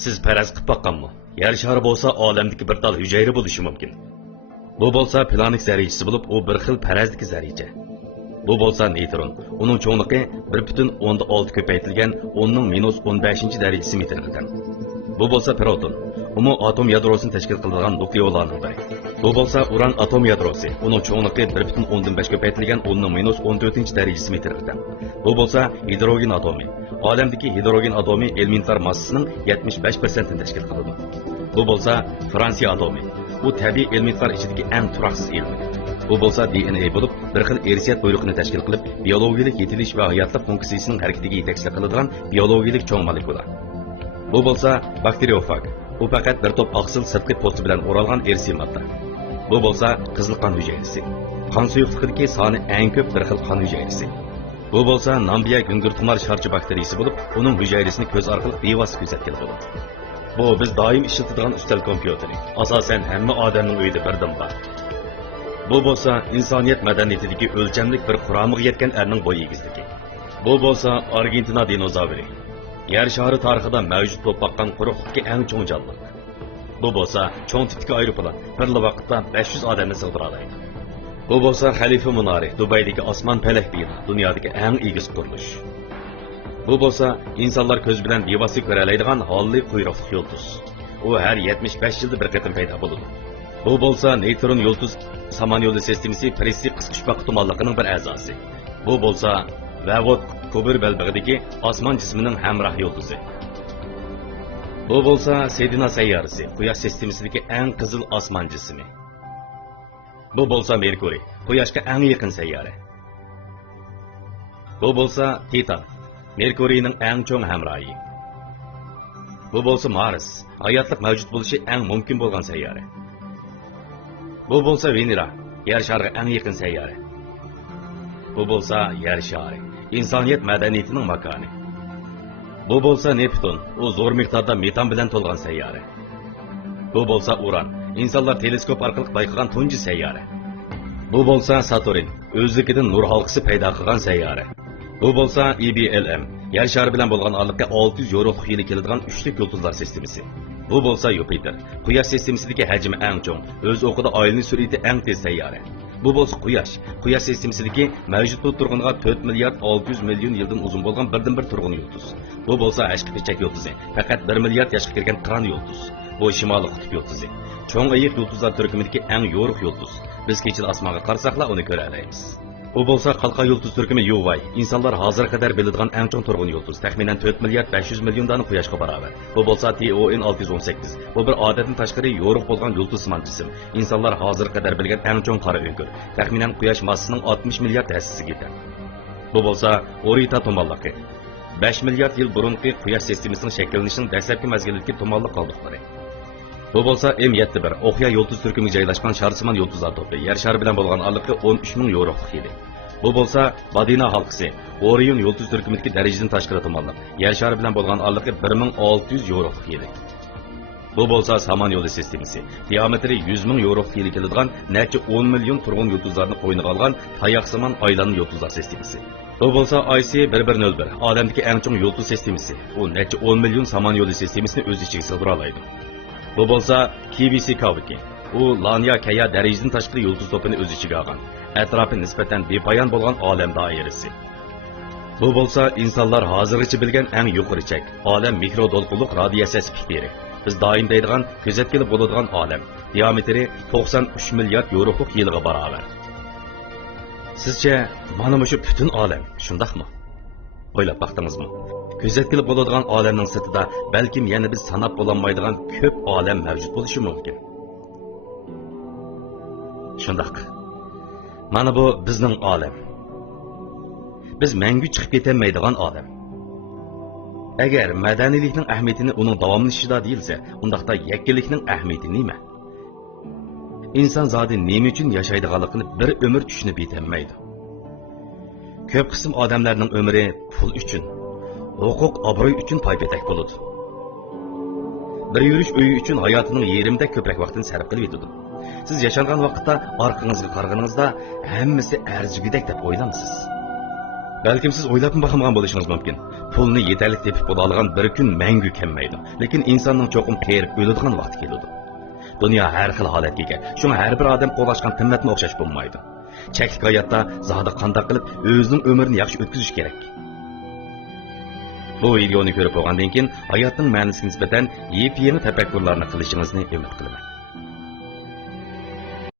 Siz paraz qilib baqqanmi? Yərşarí bo'lsa olamdagi bir tal hujayra bo'lishi mumkin. Bu bo'lsa planik zarrachasi bo'lib, u bir xil parazdagi zarracha. Bu bo'lsa neytron. Uning cho'ngligi 1.6 ko'paytirilgan 10⁻15 darajasi metrdan. Bu bo'lsa proton. Umu atom yadrosini tashkil qiladigan nukleonlarning biri. Bu bo'lsa uran atom yadrosi. Uning cho'ngligi 1.15 ko'paytirilgan 10⁻14 darajasi metrdan. Bu bo'lsa hidrogen atomi. Olamdagi hidrogen atomi elementlar massasining 75%ni tashkil qiladi. Bu bo'lsa Fransiya atomi. Bu tabiiy elementlar ichidagi eng turaqsiz element. Bu bo'lsa DNA bo'lib, bir xil ersiyat buyrug'ini tashkil qilib, biologik yetilish va hayotlik funksiyasining harakatiga yetakchilik qiladigan biologik cho'ng molekula. Bu bo'lsa bakteriofag. Bu faqat bir to'p oqsil sirtqi posti bilan o'ralgan ersiy modda. Bu bo'lsa qizil qon hujayrasi. Qon suyuqligidagi soni eng ko'p bir xil qon hujayrasi. Bu bo'lsa Nambiya gungurtumar sharchi bakteriyasi bo'lib, uning hujayrasini ko'z orqali bevosita kuzatgan bo'ladi. Bu biz doim ishlatadigan ustal kompyuteri. Asosan hamma odamning uyida birdan bor. Bu bo'lsa insoniyat madaniyatidagi o'lchamlik bir quromiga yetgan erning bo'y egizligi. Bu bo'lsa Argentina dinozavri. Yərşarí tarixida mavjud bo'lib baqqan quruqlikka eng cho'ng jonliq. Bu bo'lsa cho'ng tipdagi aeroplan bir vaqtda 500 odamni sig'dira oladi. Bu bo'lsa Xalifa Munari, Dubaydagi osmon palak bino, dunyodagi eng egiz qurilish. Bu bo'lsa insonlar ko'z bilan bevosita ko'ra oladigan holli quyruqli yulduz. U har 75 yilda bir qatim paydo bo'ladi. Bu bo'lsa neytron yulduz samon yo'li sistemasi pressiy qisqichbaq tumanligining bir a'zosi. Bu bo'lsa Vavot Kubur belbag'idagi osmon jismining hamroh yulduzi. Bu bo'lsa Sedina sayyorasi, Quyosh sistemasidagi eng qizil osmon jismi. Bu bo'lsa Merkuriy, Quyoshga eng yaqin sayyora. Bu bo'lsa Titan, Merkuriyning eng cho'ng hamrohi. Bu bo'lsa Mars, hayotlik mavjud bo'lishi eng mumkin bo'lgan sayyora. Bu bo'lsa Venera, Yərşaryga eng yaqin sayyora. Bu bo'lsa Yərşarí, insoniyat madaniyatining makoni. Bu bo'lsa Neptun, u zo'r miqdorda metan bilan to'lgan sayyora. Bu bo'lsa Uran, insonlar teleskop orqali bayqagan tunji sayyora. Bu bo'lsa Saturn, o'zligidan nur halqasi paydo qilgan sayyora. Bu bo'lsa EBLM, Yərşarí bilan bo'lgan aniqlikka 600 yorug'lik yili keladigan uchlik yulduzlar sistemasi. Bu bo'lsa Yupiter, Quyosh sistemasidagi hajmi eng cho'ng, o'z o'qida aylanish sur'ati eng tez sayyora. Bu bo'lsa Quyosh sistemasidagi mavjud bo'lib turganiga 4 milliard 600 million yildan uzun bo'lgan birdan-bir turg'un yulduz. Bu bo'lsa Ashqi pechak yulduzi, faqat 1 milliard yoshga kirgan qiron yulduz. Bu shimoliy qutb yulduzi. Cho'ng ayiq yulduzlar turkumidagi eng yorug' yulduz. Biz kechil osmonga qarasaqla uni ko'ra olamiz. Bu bo'lsa qalqa yulduz turkumi Yuvay. İnsanlar hozir qadar biladigan eng cho'ng turg'un yulduz, taxminan 4 milliard 500 million dona Quyoshga barobar. Bu bo'lsa TON 618. Bu bir odatdan tashqari yorug' bo'lgan yulduzsimon jism. İnsanlar hozir qadar bilgan eng cho'ng qora o'ngir, taxminan Quyosh massasining 60 milliard hassasiga yetadi. Bu bo'lsa Orita tumanligi. 5 milliard yil burungi Quyosh sistemasining shaklanishining dastlabki mazgildagi tumanliq qoldiqlari. Bu bo'lsa M71, O'qya yulduz turkumiga joylashgan sharsimon yulduzlar to'pi. Yərşarí bilan bo'lgan aniqligi 13 ming yorug'lik yili. Bu bo'lsa Badina halqasi, Orion yulduz turkumidagi darajadan tashqari tumanliq. Yərşarí bilan bo'lgan aniqligi 1600 yorug'lik yili. Bu bo'lsa Samon yo'li sistemasi. Diametri 100 ming yorug'lik yili keladigan necha 10 million turg'un yulduzlarni qo'yniga olgan tayoqsimon aylanma yulduzlar sistemasi. Bu bo'lsa IC1101, olamdagi eng cho'ng yulduz sistemasi. U necha 10 million Samon yo'li sistemasini o'z ichiga sig'dira oladi. Bu bo'lsa KBC kaviki. U Lanya Kaya darajadan tashqari yulduz to'pini o'z ichiga olgan. Atrofi nisbatan bepoyon bo'lgan olam doirasi. Bu bo'lsa insonlar hozirgacha bilgan eng yuqori chek, olam mikrodo'lqinliq radiatsiya spektri. Biz doim deydigan, ko'zatkili bo'ladigan olam. Diametri 93 milliard yorug'lik yilga barobar. Sizcha mana shu butun olam shundaqmi? O'ylab baqdingizmi? Ko'zatkili bo'ladigan olamning sirtida balkim yana biz sanab bo'lolmaydigan ko'p olam mavjud bo'lishi mumkin. Shundaq. Mana bu bizning olam. Biz mangu chiqib ketilmaydigan olam. Agar madaniylikning ahamiyatini uning davomlashishida deyilsa, undaqda yakkinlikning ahamiyati nima? İnsan zodi nima uchun yashaydiganligini bir umr tushunib yetolmaydi. Ko'p qism odamlarning umri pul uchun, huquq, obro'y uchun paypetak bo'ladi. Bir yurish uyi uchun hayotining yerimda ko'proq vaqtini sarf qilib yetadi. Siz yashangan vaqtda orqangizga qaraganingizda hammasi arzigidek deb o'ylamsiz. Balkim siz o'ylab baxmagan bo'lishingiz mumkin. Pulni yetarli tepib bo'ladigan bir kun mangu kelmaydi. Lekin insonning cho'qim qerib o'ladigan vaqti keladi. Dunyo har xil holatga ega. Shunga har bir odam qo'lashgan qimmatni o'xshash bo'lmaydi. Cheklik hayotda zodi qanday qilib o'zining umrini yaxshi o'tkazish kerak. Bu videoni ko'rib bo'lgandan keyin hayotning ma'nosiga nisbatan yep-yangi tafakkurlarni qilishingizni umid qilaman.